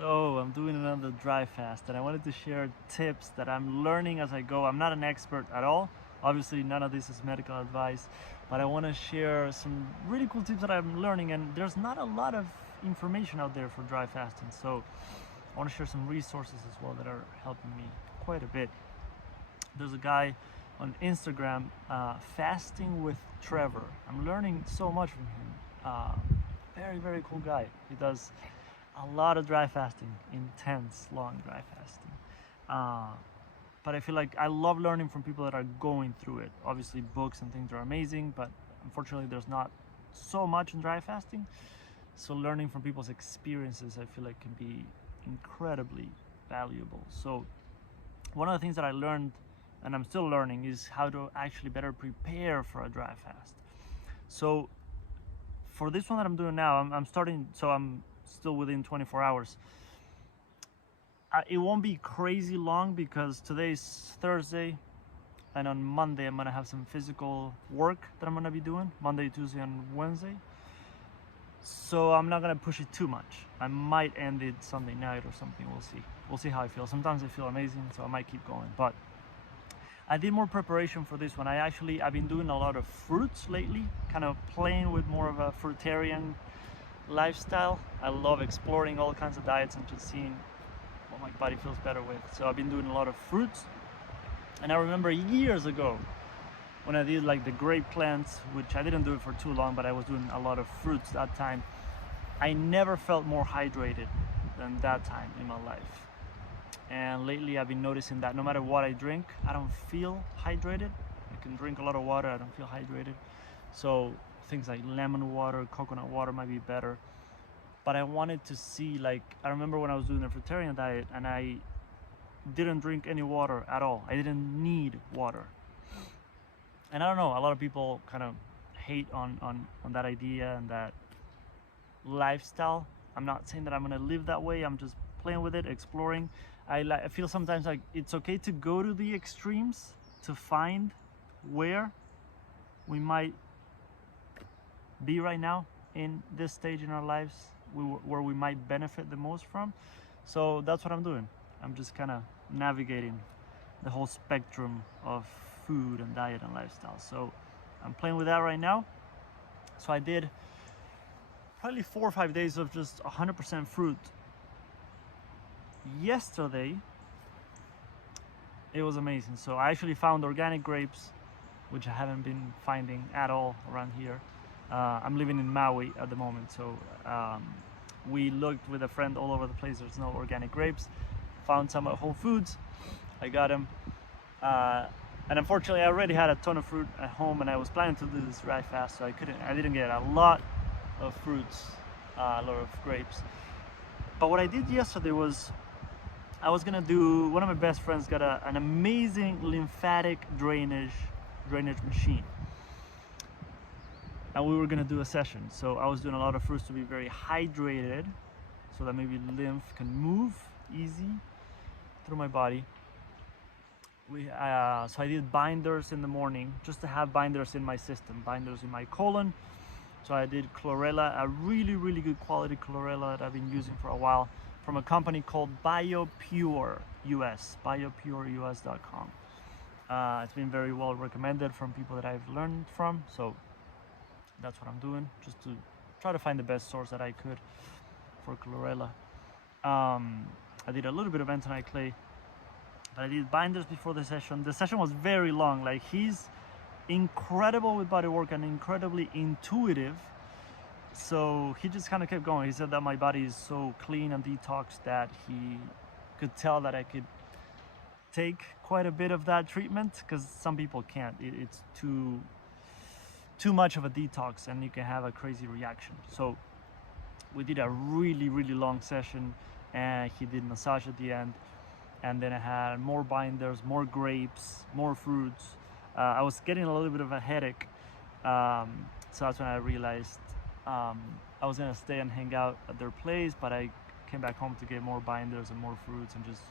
So I'm doing another dry fast, and I wanted to share tips that I'm learning as I go. I'm not an expert at all. Obviously, none of this is medical advice, but I want to share some really cool tips that I'm learning, and there's not a lot of information out there for dry fasting. So I want to share some resources as well that are helping me quite a bit. There's a guy on Instagram, Fasting with Trevor. I'm learning so much from him. Very cool guy. He does a lot of dry fasting, intense, long dry fasting. But I feel like I love learning from people that are going through it. Obviously, books and things are amazing, but unfortunately, there's not so much in dry fasting. So learning from people's experiences, I feel like, can be incredibly valuable. So one of the things that I learned, and I'm still learning, is how to actually better prepare for a dry fast. So for this one that I'm doing now, I'm starting, so I'm still within 24 hours. It won't be crazy long because today's Thursday, and on Monday I'm gonna have some physical work that I'm gonna be doing, Monday, Tuesday, and Wednesday. So I'm not gonna push it too much. I might end it Sunday night or something. We'll see how I feel. Sometimes I feel amazing, so I might keep going. But I did more preparation for this one. I've been doing a lot of fruits lately, kind of playing with more of a fruitarian lifestyle. I love exploring all kinds of diets and just seeing what my body feels better with. So I've been doing a lot of fruits. And I remember years ago when I did like the grape cleanse, which I didn't do it for too long, but I was doing a lot of fruits that time. I never felt more hydrated than that time in my life. And lately I've been noticing that no matter what I drink, I don't feel hydrated. I can drink a lot of water, I don't feel hydrated. So things like lemon water, coconut water might be better. But I wanted to see, like, I remember when I was doing the fruitarian diet and I didn't drink any water at all. I didn't need water. And I don't know, a lot of people kind of hate on that idea and that lifestyle. I'm not saying that I'm gonna live that way. I'm just playing with it, exploring. I feel sometimes like it's okay to go to the extremes to find where we might be right now in this stage in our lives, where we might benefit the most from. So that's what I'm doing. I'm just kind of navigating the whole spectrum of food and diet and lifestyle. So I'm playing with that right now. So I did probably 4 or 5 days of just 100% fruit. Yesterday it was amazing. So I actually found organic grapes, which I haven't been finding at all around here. I'm living in Maui at the moment, so we looked with a friend all over the place. There's no organic grapes. Found some at Whole Foods. I got them, and unfortunately I already had a ton of fruit at home, and I was planning to do this dry fast, so I didn't get a lot of fruits, a lot of grapes. But what I did yesterday was, I was gonna do, one of my best friends got an amazing lymphatic drainage machine, and we were gonna do a session. So I was doing a lot of fruits to be very hydrated, so that maybe lymph can move easy through my body. So I did binders in the morning, just to have binders in my system, binders in my colon. So I did chlorella, a really good quality chlorella that I've been using for a while, from a company called BioPure US, biopureus.com. It's been very well recommended from people that I've learned from, so that's what I'm doing, just to try to find the best source that I could for chlorella. I did a little bit of bentonite clay, but I did binders before the session. The session was very long. Like, he's incredible with bodywork and incredibly intuitive. So he just kind of kept going. He said that my body is so clean and detoxed that he could tell that I could take quite a bit of that treatment, because some people can't. It's too much of a detox and you can have a crazy reaction. So we did a really long session, and he did massage at the end, and then I had more binders, more grapes, more fruits. I was getting a little bit of a headache, so that's when I realized I was gonna stay and hang out at their place, but I came back home to get more binders and more fruits and just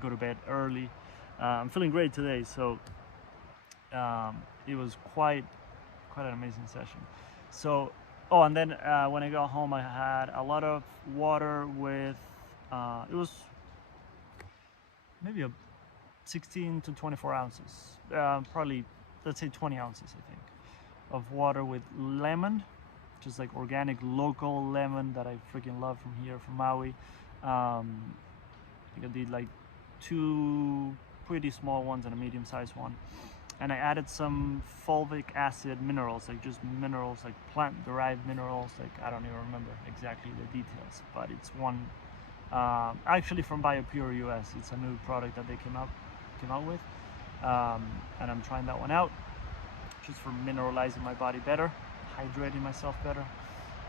go to bed early. I'm feeling great today, so it was quite an amazing session. So, oh, and then when I got home, I had a lot of water with It was maybe a 16 to 24 ounces, probably, let's say 20 ounces, I think, of water with lemon, just like organic local lemon that I freaking love from here, from Maui. I think I did like 2 pretty small ones and a medium-sized one. And I added some fulvic acid minerals, like just minerals, like plant-derived minerals, like I don't even remember exactly the details, but it's one, actually from BioPure US. It's a new product that they came out with, and I'm trying that one out, just for mineralizing my body better, hydrating myself better.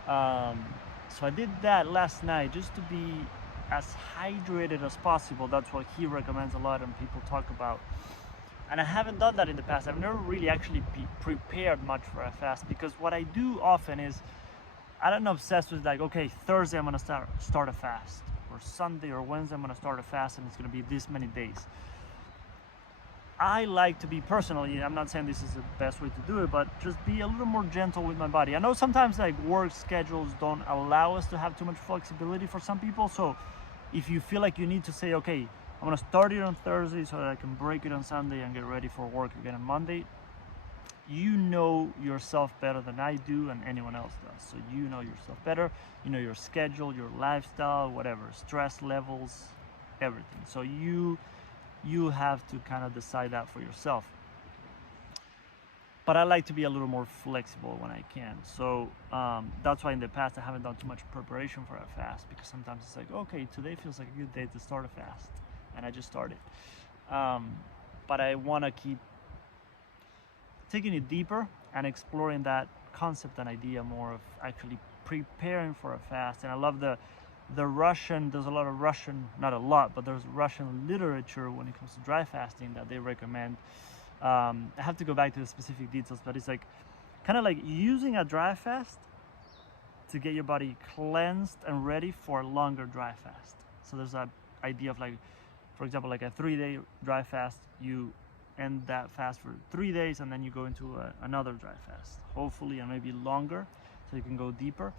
So I did that last night just to be as hydrated as possible. That's what he recommends a lot and people talk about. And I haven't done that in the past. I've never really actually prepared much for a fast, because what I do often is, I don't obsess with like, okay, Thursday I'm gonna start a fast, or Sunday or Wednesday I'm gonna start a fast and it's gonna be this many days. I like to be personally, I'm not saying this is the best way to do it, but just be a little more gentle with my body. I know sometimes like work schedules don't allow us to have too much flexibility for some people. So if you feel like you need to say, okay, I'm gonna start it on Thursday so that I can break it on Sunday and get ready for work again on Monday, you know yourself better than I do and anyone else does. So you know yourself better, you know your schedule, your lifestyle, whatever, stress levels, everything. So you have to kind of decide that for yourself. But I like to be a little more flexible when I can. So that's why in the past I haven't done too much preparation for a fast, because sometimes it's like, okay, today feels like a good day to start a fast, and I just started. But I want to keep taking it deeper and exploring that concept and idea more of actually preparing for a fast. And I love the Russian, there's a lot of Russian, not a lot, but there's Russian literature when it comes to dry fasting that they recommend. I have to go back to the specific details, but it's like kind of like using a dry fast to get your body cleansed and ready for a longer dry fast. So there's that idea of like, for example, like a 3-day dry fast, you end that fast for 3 days and then you go into another dry fast, hopefully, and maybe longer, so you can go deeper.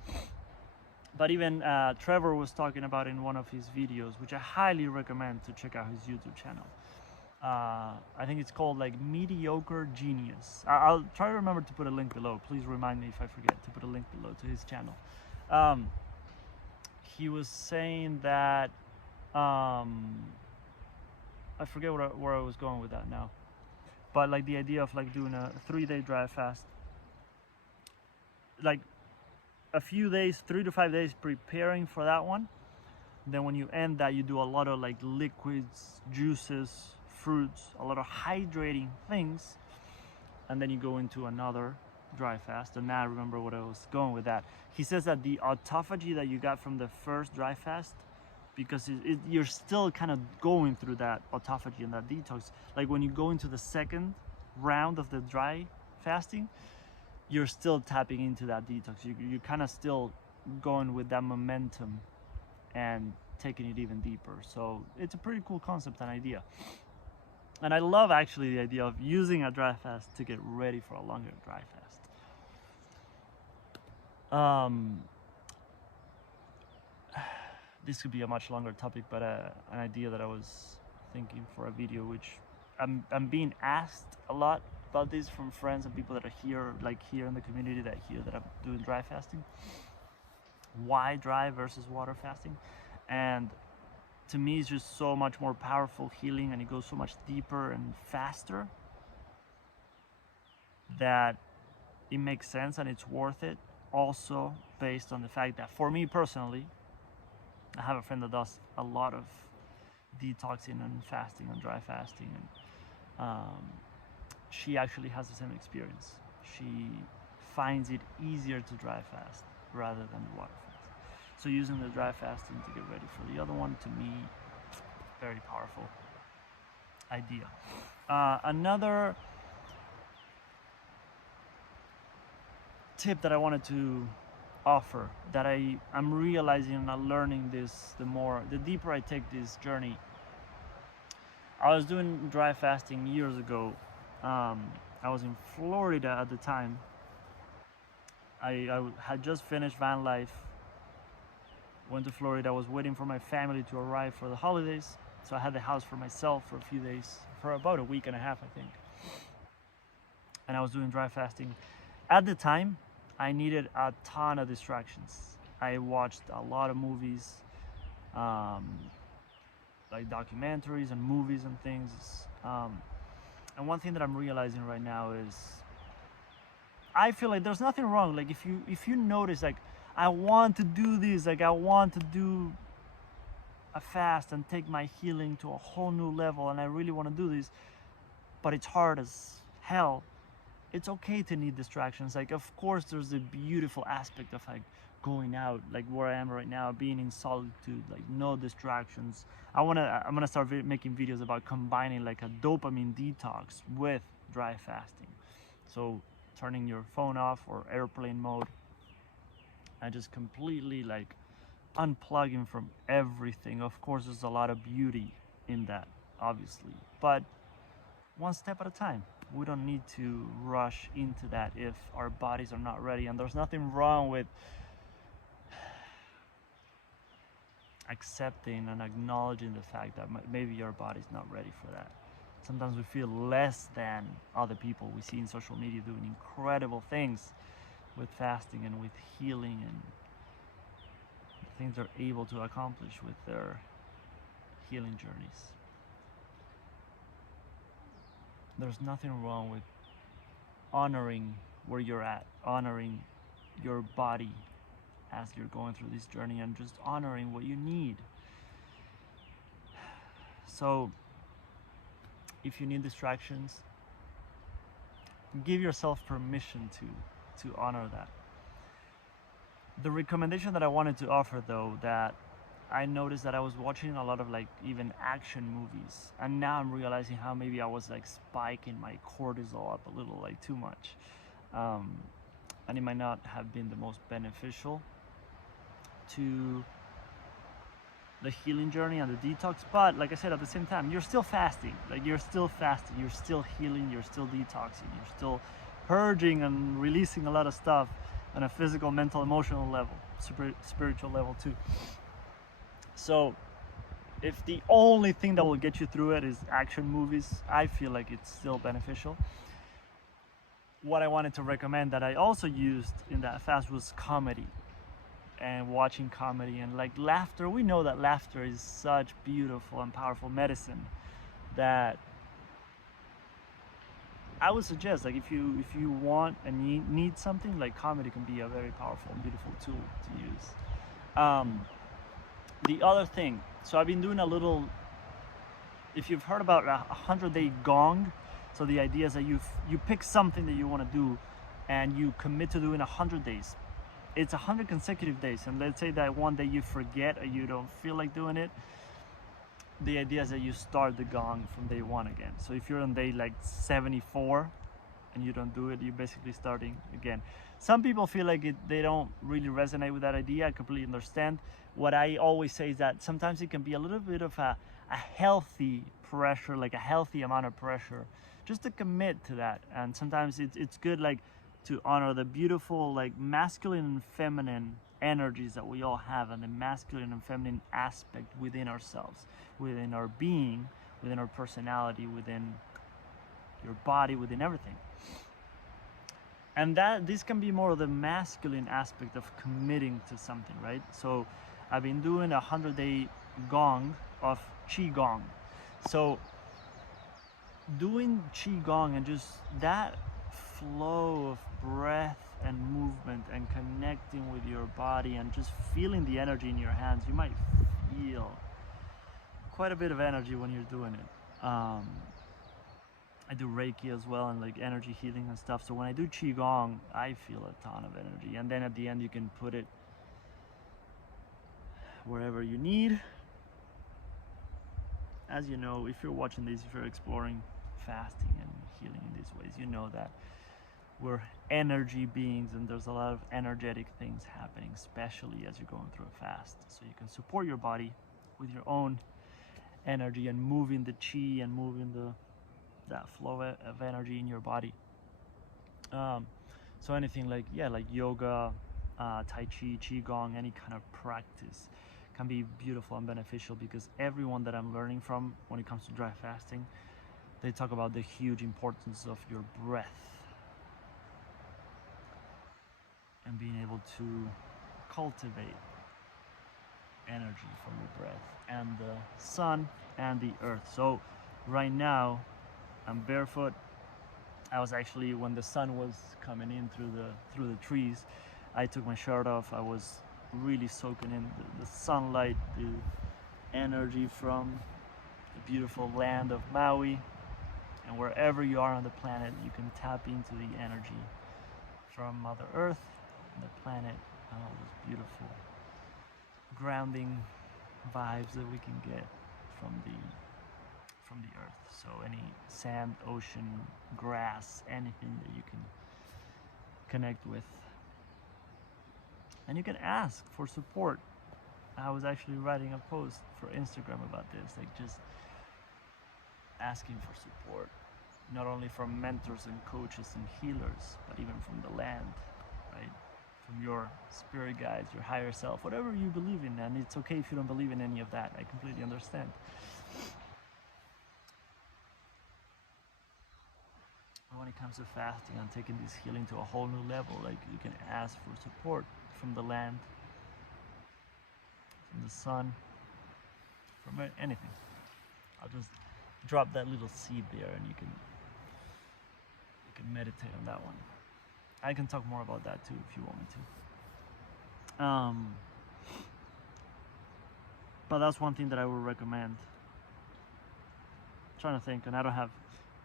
But even Trevor was talking about in one of his videos, which I highly recommend to check out his YouTube channel. I think it's called like Mediocre Genius. I'll try to remember to put a link below. Please remind me if I forget to put a link below to his channel. He was saying that, I forget where I was going with that now. But like the idea of like doing a 3-day dry fast, like a few days, 3 to 5 days preparing for that one. Then when you end that, you do a lot of like liquids, juices, fruits, a lot of hydrating things, and then you go into another dry fast. And now I remember what I was going with that. He says that the autophagy that you got from the first dry fast, because you're still kind of going through that autophagy and that detox. Like when you go into the second round of the dry fasting, you're still tapping into that detox. You're kind of still going with that momentum and taking it even deeper. So it's a pretty cool concept and idea. And I love actually the idea of using a dry fast to get ready for a longer dry fast. This could be a much longer topic, but an idea that I was thinking for a video, which I'm being asked a lot about this from friends and people that are here, like here in the community that hear that I'm doing dry fasting. Why dry versus water fasting? And to me, it's just so much more powerful healing, and it goes so much deeper and faster that it makes sense and it's worth it. Also based on the fact that for me personally, I have a friend that does a lot of detoxing and fasting and dry fasting, and she actually has the same experience. She finds it easier to dry fast rather than the water fast. So using the dry fasting to get ready for the other one, to me, very powerful idea. Another tip that I wanted to offer, that I'm realizing and I'm learning this, the deeper I take this journey. I was doing dry fasting years ago. I was in Florida at the time. I had just finished van life, went to Florida. I was waiting for my family to arrive for the holidays, so I had the house for myself for a few days, for about a week and a half, I think. And I was doing dry fasting. At the time, I needed a ton of distractions. I watched a lot of movies, like documentaries and movies and things. And one thing that I'm realizing right now is, I feel like there's nothing wrong. Like if you notice, like, I want to do this, like I want to do a fast and take my healing to a whole new level, and I really want to do this, but it's hard as hell. It's okay to need distractions. Like, of course, there's a beautiful aspect of like going out, like where I am right now, being in solitude, like no distractions. I'm gonna start making videos about combining like a dopamine detox with dry fasting. So turning your phone off or airplane mode and just completely like unplugging from everything. Of course, there's a lot of beauty in that, obviously, but one step at a time. We don't need to rush into that if our bodies are not ready. And there's nothing wrong with accepting and acknowledging the fact that maybe your body's not ready for that. Sometimes we feel less than other people we see in social media doing incredible things with fasting and with healing and the things they're able to accomplish with their healing journeys. There's nothing wrong with honoring where you're at, honoring your body as you're going through this journey, and just honoring what you need. So if you need distractions, give yourself permission to honor that. The recommendation that I wanted to offer, though, that I noticed that I was watching a lot of like even action movies, and now I'm realizing how maybe I was like spiking my cortisol up a little, like too much, and it might not have been the most beneficial to the healing journey and the detox. But like I said, at the same time, you're still fasting. Like you're still fasting, you're still healing, you're still detoxing, you're still purging and releasing a lot of stuff on a physical, mental, emotional level, spiritual level too. So if the only thing that will get you through it is action movies, I feel like it's still beneficial. What I wanted to recommend that I also used in that fast was comedy, and watching comedy and like laughter. We know that laughter is such beautiful and powerful medicine that I would suggest, like if you want and need something, like comedy can be a very powerful and beautiful tool to use. The other thing, so I've been doing a little, if you've heard about a 100-day gong, so the idea is that you pick something that you want to do and you commit to doing 100 days. It's 100 consecutive days, and let's say that one day you forget or you don't feel like doing it. The idea is that you start the gong from day one again. So if you're on day like 74 and you don't do it, you're basically starting again. Some people feel like they don't really resonate with that idea. I completely understand. What I always say is that sometimes it can be a little bit of a healthy pressure, like a healthy amount of pressure, just to commit to that. And sometimes it's good, like, to honor the beautiful, like, masculine and feminine energies that we all have, and the masculine and feminine aspect within ourselves, within our being, within our personality, within your body, within everything. And that this can be more of the masculine aspect of committing to something, right? So I've been doing a 100-day gong of qigong. So doing qigong and just that flow of breath and movement and connecting with your body and just feeling the energy in your hands, you might feel quite a bit of energy when you're doing it. I do Reiki as well, and like energy healing and stuff. So when I do qigong, I feel a ton of energy, and then at the end you can put it wherever you need. As you know, if you're watching this, if you're exploring fasting and healing in these ways, you know that we're energy beings, and there's a lot of energetic things happening, especially as you're going through a fast. So you can support your body with your own energy and moving the chi and moving that flow of energy in your body. So anything like, yeah, like yoga, Tai Chi, qigong, any kind of practice can be beautiful and beneficial, because everyone that I'm learning from when it comes to dry fasting, they talk about the huge importance of your breath and being able to cultivate energy from your breath and the sun and the earth. So right now I'm barefoot. I was actually, when the sun was coming in through the trees, I took my shirt off. I was really soaking in the sunlight, the energy from the beautiful land of Maui. And wherever you are on the planet, you can tap into the energy from Mother Earth and the planet, and all those beautiful grounding vibes that we can get from the earth. So any sand, ocean, grass, anything that you can connect with. And you can ask for support. I was actually writing a post for Instagram about this, like just asking for support, not only from mentors and coaches and healers, but even from the land, right? From your spirit guides, your higher self, whatever you believe in. And it's okay if you don't believe in any of that. I completely understand. When it comes to fasting and taking this healing to a whole new level, like you can ask for support from the land, from the sun, from anything. I'll just drop that little seed there, and you can meditate on that one. I can talk more about that too if you want me to. But that's one thing that I would recommend. I'm trying to think, and I don't have.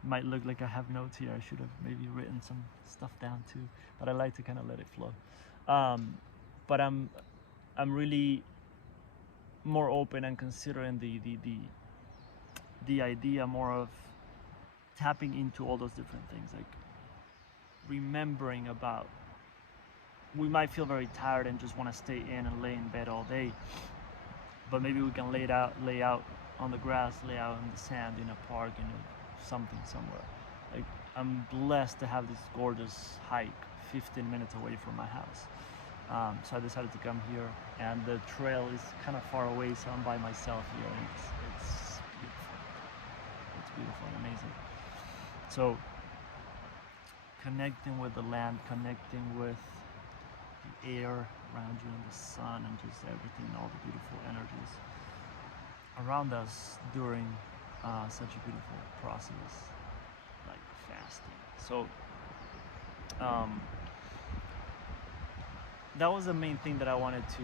Might look like I have notes here. I should have maybe written some stuff down too, but I like to kind of let it flow. But I'm really more open and considering the idea more of tapping into all those different things, like remembering about. We might feel very tired and just want to stay in and lay in bed all day, but maybe we can lay out on the grass, lay out in the sand, in a park, in something somewhere. Like, I'm blessed to have this gorgeous hike 15 minutes away from my house. So I decided to come here, and the trail is kind of far away, so I'm by myself here, and it's beautiful. It's beautiful and amazing. So connecting with the land, connecting with the air around you and the sun and just everything, all the beautiful energies around us during such a beautiful process like fasting. So that was the main thing that I wanted to,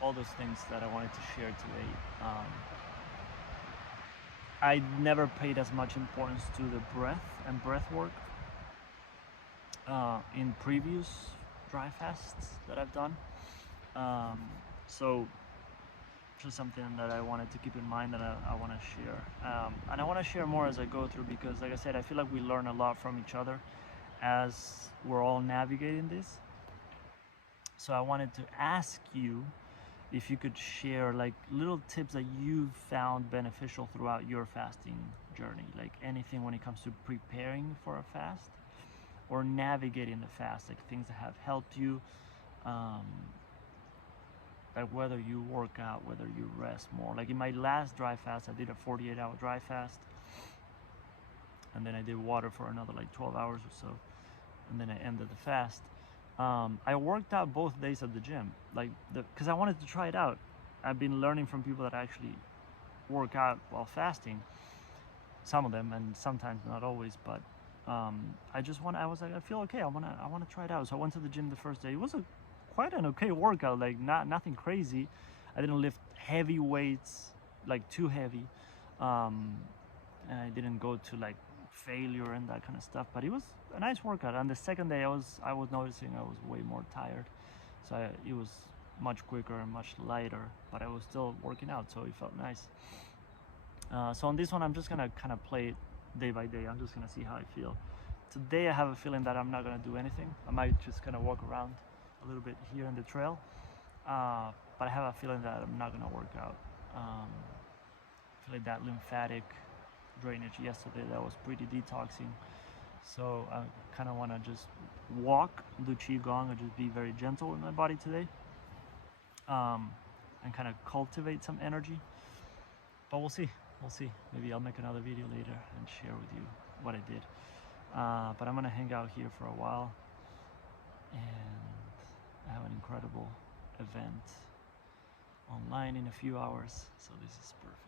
all those things that I wanted to share today. I never paid as much importance to the breath and breath work in previous dry fasts that I've done. So just something that I wanted to keep in mind, that I want to share. And I want to share more as I go through, because like I said, I feel like we learn a lot from each other as we're all navigating this. So I wanted to ask you if you could share like little tips that you've found beneficial throughout your fasting journey, like anything when it comes to preparing for a fast or navigating the fast, like things that have helped you, like whether you work out, whether you rest more. Like in my last dry fast, I did a 48-hour dry fast, and then I did water for another like 12 hours or so, and then I ended the fast. I worked out both days at the gym, like because I wanted to try it out. I've been learning from people that actually work out while fasting, some of them, and sometimes not always, but I was like, I feel okay, I want to try it out. So I went to the gym the first day. It was quite an okay workout, like nothing crazy. I didn't lift heavy weights, like too heavy, and I didn't go to like failure and that kind of stuff, but it was a nice workout. And the second day I was noticing I was way more tired, so it was much quicker and much lighter, but I was still working out, so it felt nice. So on this one, I'm just gonna kind of play it day by day. I'm just gonna see how I feel. Today I have a feeling that I'm not gonna do anything. I might just kind of walk around a little bit here in the trail, but I have a feeling that I'm not gonna work out. I feel like that lymphatic drainage yesterday, that was pretty detoxing. So I kind of want to just walk, do qigong, and just be very gentle with my body today, and kind of cultivate some energy. But we'll see. Maybe I'll make another video later and share with you what I did. But I'm gonna hang out here for a while, and I have an incredible event online in a few hours, so this is perfect.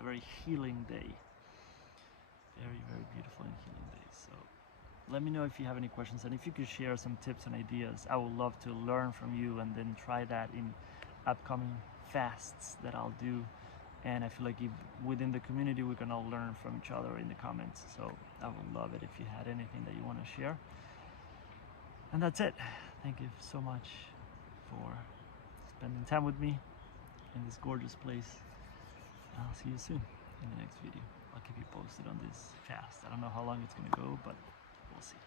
A very healing day. Very, very beautiful and healing day. So let me know if you have any questions, and if you could share some tips and ideas. I would love to learn from you and then try that in upcoming fasts that I'll do. And I feel like within the community we can all learn from each other in the comments. So I would love it if you had anything that you want to share. And that's it. Thank you so much for spending time with me in this gorgeous place. I'll see you soon in the next video. I'll keep you posted on this fast. I don't know how long it's gonna go, but we'll see.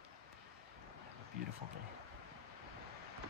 Have a beautiful day.